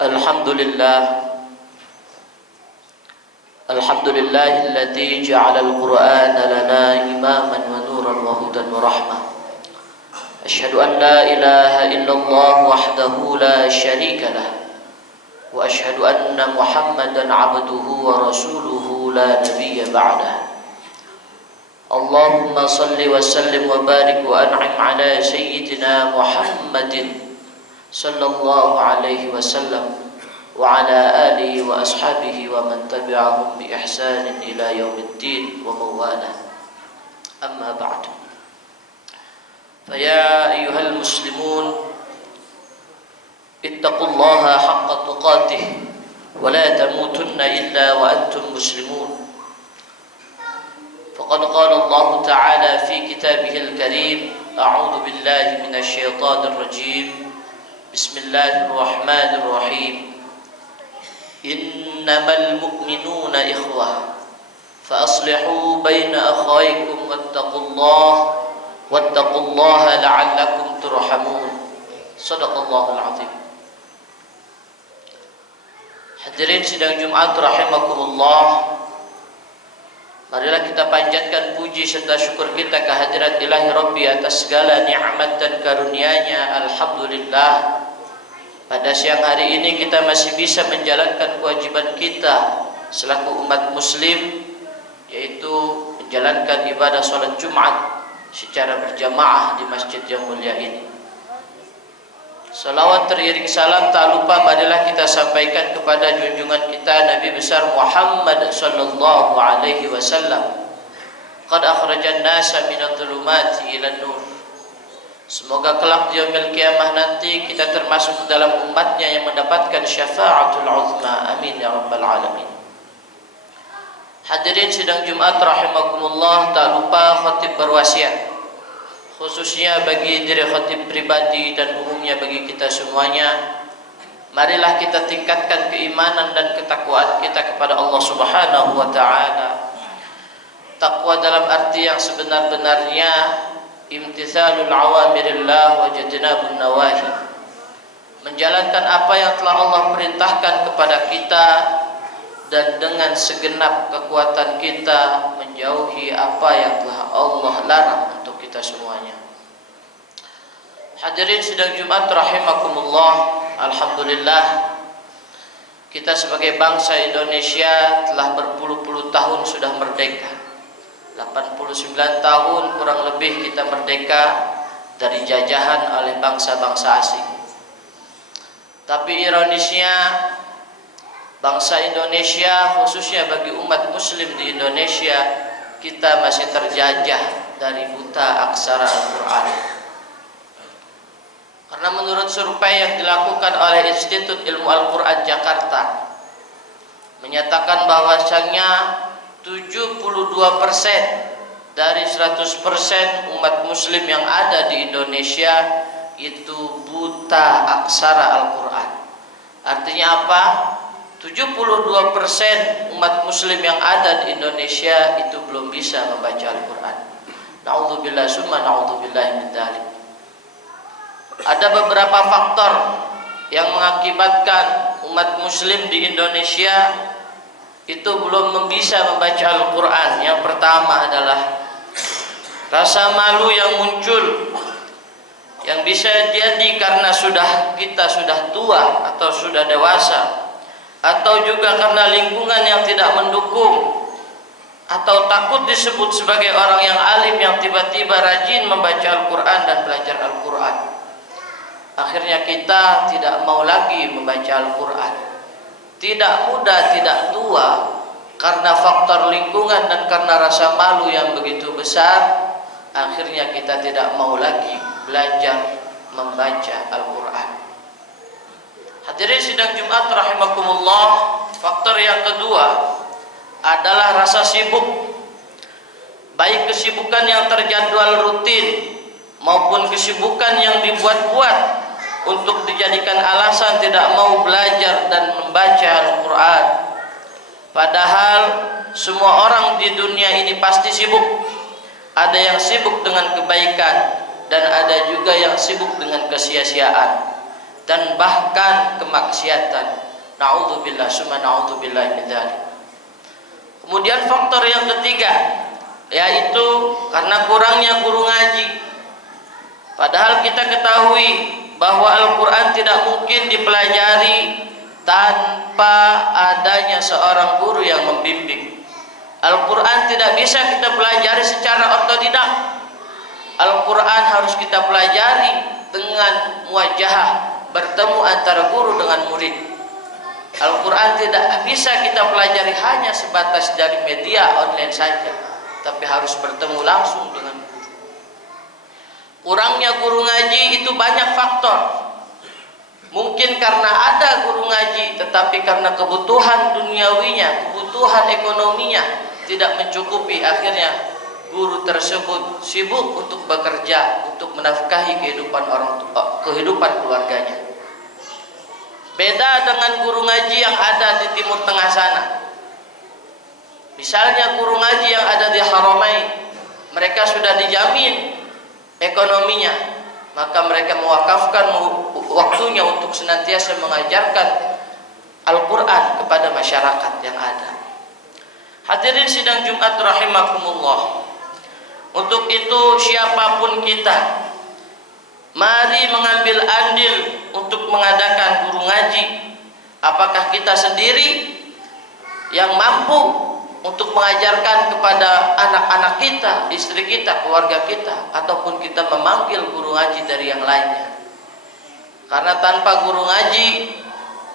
Alhamdulillah, alladzi ja'ala al-Qur'ana lana imaman wa nuran wa hudan wa rahmah. Asyhadu an la ilaha illallah wahdahu la syarika lah wa asyhadu anna Muhammadan 'abduhu wa rasuluhu la nabiyya ba'dah. Allahumma salli wa sallim wa barik wa an'im ala sayyidina Muhammadin sallallahu alaihi wasallam wa ala alihi wa ashabihi wa man tabi'ahum bi ihsanin ila yaumiddin wa mawala. Amma ba'd. Fa ya ayyuhal muslimun ittaqullaha haqqa tuqatih wa la tamutunna illa wa antum muslimun. Faqad qala Allah ta'ala fi kitabihil karim, a'udzu billahi minasy syaithanir rajim. Bismillahirrahmanirrahim. Innamal mu'minuna ikhwah fa aslihu baina akhawaykum wattaqullaha la'allakum turhamun. Shadaqallahul azim. Hadirin sidang Jumat rahimakumullah, marilah kita panjatkan puji serta syukur kita kehadirat Ilahi Rabbi atas segala nikmat dan karunia-Nya. Alhamdulillah, pada siang hari ini kita masih bisa menjalankan kewajiban kita selaku umat muslim, yaitu menjalankan ibadah salat Jumat secara berjamaah di masjid yang mulia ini. Salawat teriring salam tak lupa marilah kita sampaikan kepada junjungan kita Nabi besar Muhammad sallallahu alaihi wasallam. Qad akhrajan nasa minadh dhulumati ilan nur. Semoga kelak di yaumil qiyamah nanti kita termasuk dalam umatnya yang mendapatkan syafaatul uzma. Amin ya rabbal alamin. Hadirin sidang Jumat rahimakumullah, tak lupa khatib berwasiat, khususnya bagi diri khatib pribadi dan umumnya bagi kita semuanya. Marilah kita tingkatkan keimanan dan ketakwaan kita kepada Allah Subhanahu wa taala. Takwa dalam arti yang sebenar-benarnya, imtithalul awamirillah wa jajnabun nawahi, menjalankan apa yang telah Allah perintahkan kepada kita dan dengan segenap kekuatan kita menjauhi apa yang telah Allah larang untuk kita semuanya. Hadirin sidang Jumat rahimakumullah, alhamdulillah kita sebagai bangsa Indonesia telah berpuluh-puluh tahun sudah merdeka. 89 tahun kurang lebih kita merdeka dari jajahan oleh bangsa-bangsa asing. Tapi ironisnya, bangsa Indonesia, khususnya bagi umat muslim di Indonesia, kita masih terjajah dari buta aksara Al-Quran. Karena menurut survei yang dilakukan oleh Institut Ilmu Al-Quran Jakarta menyatakan bahwasannya 72% dari 100% umat muslim yang ada di Indonesia itu buta aksara Al-Quran. Artinya apa? 72% umat muslim yang ada di Indonesia itu belum bisa membaca Al-Quran. Na'udzubillah summa na'udzubillah min dzalik. Ada beberapa faktor yang mengakibatkan umat muslim di Indonesia itu belum bisa membaca Al-Quran. Yang pertama adalah rasa malu yang muncul, yang bisa jadi karena kita sudah tua atau sudah dewasa, atau juga karena lingkungan yang tidak mendukung, atau takut disebut sebagai orang yang alim yang tiba-tiba rajin membaca Al-Quran dan belajar Al-Quran. Akhirnya kita tidak mau lagi membaca Al-Quran. Tidak muda, tidak tua, karena faktor lingkungan dan karena rasa malu yang begitu besar, akhirnya kita tidak mau lagi belajar membaca Al-Quran. Hadirin sidang Jumat rahimakumullah, faktor yang kedua adalah rasa sibuk, baik kesibukan yang terjadwal rutin maupun kesibukan yang dibuat-buat untuk dijadikan alasan tidak mau belajar dan membaca Al-Quran. Padahal semua orang di dunia ini pasti sibuk. Ada yang sibuk dengan kebaikan dan ada juga yang sibuk dengan kesia-siaan. dan bahkan kemaksiatan. Na'udzubillah summa na'udzubillah min dzalik. Kemudian faktor yang ketiga yaitu karena kurangnya guru ngaji. Padahal kita ketahui bahwa Al-Quran tidak mungkin dipelajari tanpa adanya seorang guru yang membimbing. Al-Quran tidak bisa kita pelajari secara otodidak. Al-Quran harus kita pelajari dengan muwajahah, bertemu antara guru dengan murid. Al-Quran tidak bisa kita pelajari hanya sebatas dari media online saja, tapi harus bertemu langsung dengan guru. Kurangnya guru ngaji itu banyak faktor. Mungkin karena ada guru ngaji, tetapi karena kebutuhan duniawinya, kebutuhan ekonominya tidak mencukupi, akhirnya guru tersebut sibuk untuk bekerja, untuk menafkahi kehidupan keluarganya. Beda dengan guru ngaji yang ada di Timur Tengah sana. Misalnya guru ngaji yang ada di Haramain, mereka sudah dijamin ekonominya, maka mereka mewakafkan waktunya untuk senantiasa mengajarkan Al-Quran kepada masyarakat yang ada. Hadirin sidang Jumat rahimakumullah. Untuk itu siapapun kita, mari mengambil andil untuk mengadakan guru ngaji. Apakah kita sendiri yang mampu untuk mengajarkan kepada anak-anak kita, istri kita, keluarga kita, ataupun kita memanggil guru ngaji dari yang lainnya. Karena tanpa guru ngaji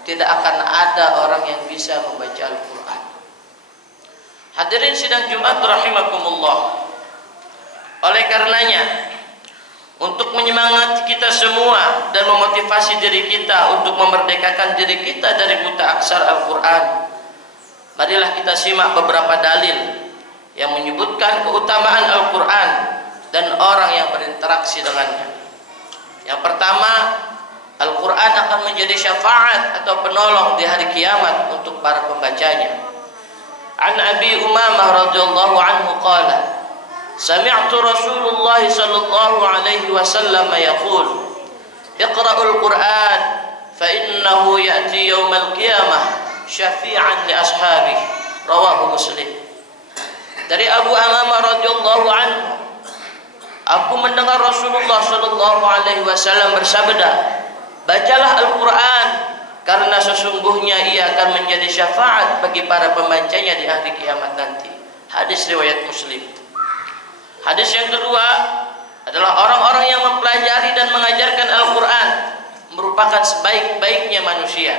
tidak akan ada orang yang bisa membaca Al-Quran. Hadirin sidang Jumat rahimakumullah. Oleh karenanya, untuk menyemangati kita semua dan memotivasi diri kita untuk memerdekakan diri kita dari buta aksar Al-Quran, marilah kita simak beberapa dalil yang menyebutkan keutamaan Al-Quran dan orang yang berinteraksi dengannya. Yang pertama, Al-Quran akan menjadi syafaat atau penolong di hari kiamat untuk para pembacanya. An Abi Umamah radhiyallahu anhu qala, sami'tu Rasulullah sallallahu alaihi wasallam yaqul, iqra'ul Qur'an fa innahu ya'ti yaumal qiyamah syafi'an li ashabihi. Rawahu Muslim. Dari Abu Umamah radhiyallahu anhu, aku mendengar Rasulullah sallallahu alaihi wasallam bersabda, bacalah Al-Quran karena sesungguhnya ia akan menjadi syafaat bagi para pembacanya di hari kiamat nanti. Hadis riwayat Muslim. Hadis yang kedua adalah orang-orang yang mempelajari dan mengajarkan Al-Quran merupakan sebaik-baiknya manusia.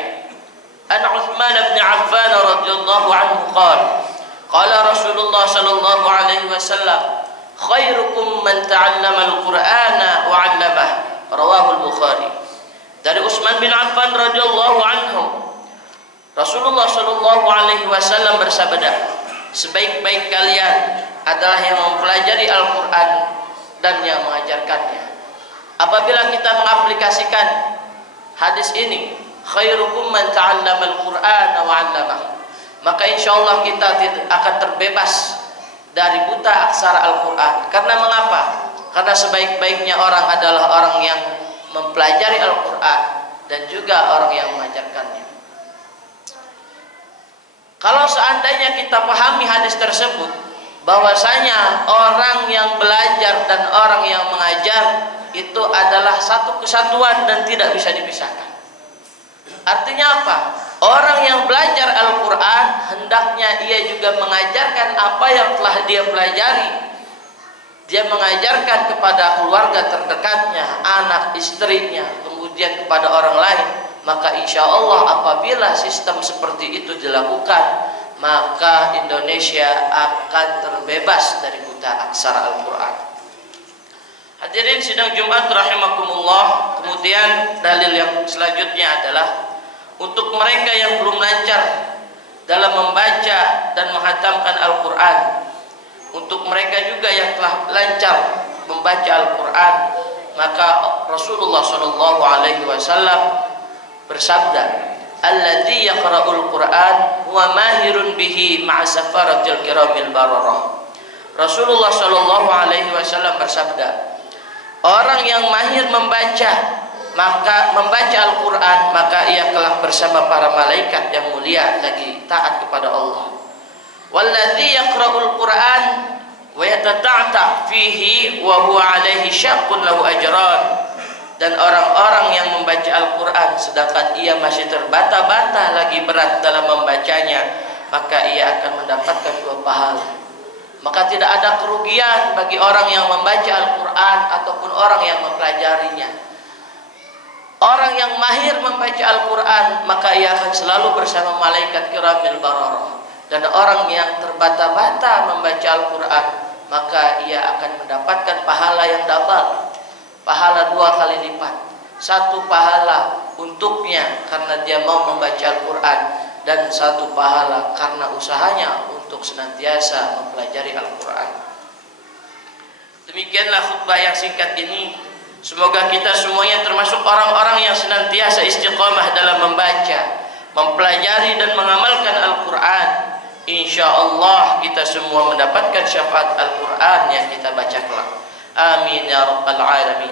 An Uthman bin Affan radhiyallahu anhu qala, qala Rasulullah sallallahu alaihi wasallam, khairukum man ta'allama al-Qur'ana wa 'allamah. Rawahu al-Bukhari. Dari Utsman bin Affan radhiyallahu anhu, Rasulullah sallallahu alaihi wasallam bersabda, sebaik-baik kalian adalah yang mempelajari Al-Quran dan yang mengajarkannya. Apabila kita mengaplikasikan hadis ini, khairukum man ta'allama al-Qur'ana wa 'allamah, maka insyaallah kita akan terbebas dari buta aksara Al-Quran. Karena mengapa? Karena sebaik-baiknya orang adalah orang yang mempelajari Al-Quran dan juga orang yang mengajarkannya. Kalau seandainya kita pahami hadis tersebut, bahwasanya orang yang belajar dan orang yang mengajar itu adalah satu kesatuan dan tidak bisa dipisahkan. Artinya apa? Orang yang belajar Al-Quran hendaknya ia juga mengajarkan apa yang telah dia pelajari. Dia mengajarkan kepada keluarga terdekatnya, anak, istrinya, kemudian kepada orang lain. Maka insya Allah apabila sistem seperti itu dilakukan, maka Indonesia akan terbebas dari buta aksara Al-Quran. Hadirin sidang Jumat rahimakumullah. Kemudian dalil yang selanjutnya adalah untuk mereka yang belum lancar dalam membaca dan menghatamkan Al-Quran, untuk mereka juga yang telah lancar membaca Al-Quran, maka Rasulullah SAW bersabda, alladzi yaqra'ul Qur'an huwa mahirun bihi ma'a safaratil kiramil bararah. Rasulullah SAW bersabda, orang yang mahir membaca maka membaca Al-Quran, maka ia kelak bersama para malaikat yang mulia lagi taat kepada Allah. Walladzi yaqra'ul Qur'an wa yatata'ta fihi wa huwa 'alaihi syaqqun lahu ajran. Dan orang-orang yang membaca Al-Quran sedangkan ia masih terbata-bata lagi berat dalam membacanya, maka ia akan mendapatkan 2 pahala. Maka tidak ada kerugian bagi orang yang membaca Al-Quran ataupun orang yang mempelajarinya. Orang yang mahir membaca Al-Quran, maka ia akan selalu bersama malaikat kiramil bararah. Dan orang yang terbata-bata membaca Al-Quran, maka ia akan mendapatkan pahala yang double, pahala 2 kali lipat. 1 pahala untuknya karena dia mau membaca Al-Quran, dan 1 pahala karena usahanya untuk senantiasa mempelajari Al-Quran. Demikianlah khutbah yang singkat ini. Semoga kita semuanya termasuk orang-orang yang senantiasa istiqamah dalam membaca, mempelajari dan mengamalkan Al-Quran. Insya Allah kita semua mendapatkan syafaat Al-Quran yang kita baca kelak. Amin ya rabbal alamin.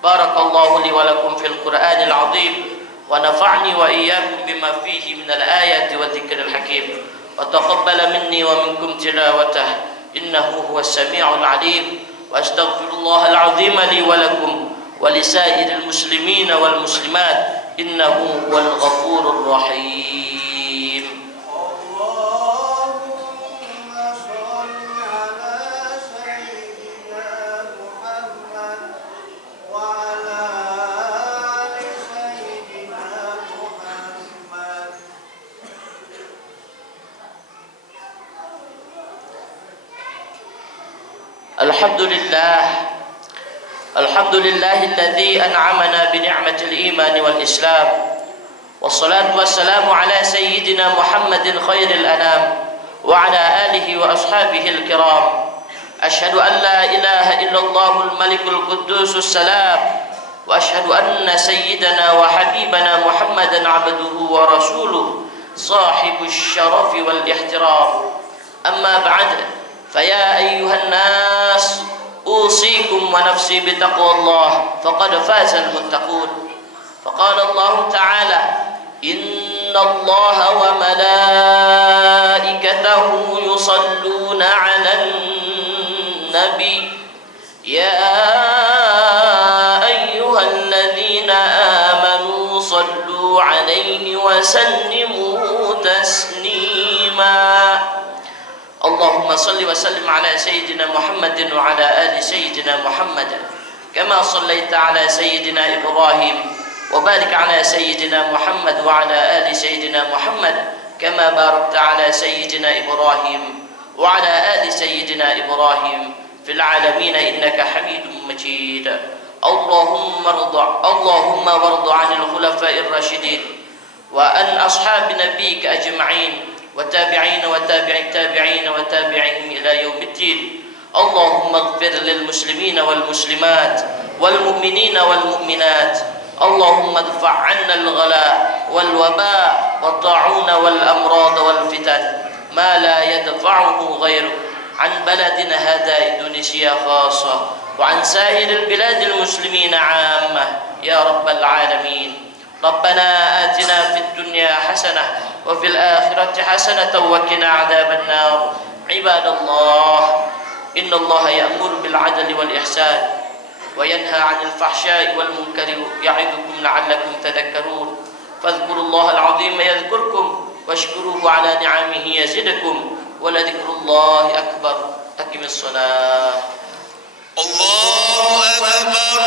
Barakallahu li wa lakum fil Qur'anil azim, wa nafa'ni wa iyyakum bima fihi minal ayati wa dzikril hakim, wa taqabbala minni wa minkum tilawatah, innahu huwas sami'ul alim. Wa astaghfirullahal azim li wa lakum wa lisairil muslimina wal muslimat, innahu huwal ghafurur rahim. Alhamdulillahilladzi an'amana bi ni'matil iman wal islam, wassalatu wassalamu ala sayyidina Muhammadin khairil anam wa ala alihi wa ashabihil kiram. Ashhadu an la ilaha illallahul malikul quddusus salam, wa ashhadu anna sayyidana wa habibana Muhammadan abduhu wa rasuluh sahibus syarafi wal ihtiram. Amma ba'd. فيا أيها الناس أوصيكم ونفسي بتقوى الله فقد فاز المتقون. فقال الله تعالى: إن الله وملائكته يصلون على النبي يا أيها الذين آمنوا صلوا عليه وسلموا تسليما. اللهم صل وسلم على سيدنا محمد وعلى آل سيدنا محمد كما صليت على سيدنا إبراهيم، وبارك على سيدنا محمد وعلى آل سيدنا محمد كما باركت على سيدنا إبراهيم وعلى آل سيدنا إبراهيم في العالمين إنك حميد مجيد. اللهم وارض عن الخلفاء الراشدين وعن أصحاب نبيك أجمعين والتابعين وتابع التابعين وتابعهم إلى يوم الدين. اللهم اغفر للمسلمين والمسلمات والمؤمنين والمؤمنات. اللهم ادفع عنا الغلاء والوباء والطاعون والأمراض والفتن ما لا يدفعه غيرك عن بلدنا هذا إندونيسيا خاصة وعن سائر البلاد المسلمين عامة يا رب العالمين. ربنا آتنا في الدنيا حسنة وفي الآخرة حسنة وقنا عذاب النار. عباد الله، إن الله يأمر بالعدل والإحسان وينهى عن الفحشاء والمنكر يعظكم لعلكم تذكرون. فاذكروا الله العظيم يذكركم واشكروه على نعمه يزدكم ولذكر الله أكبر. أقم الصلاة. الله أكبر.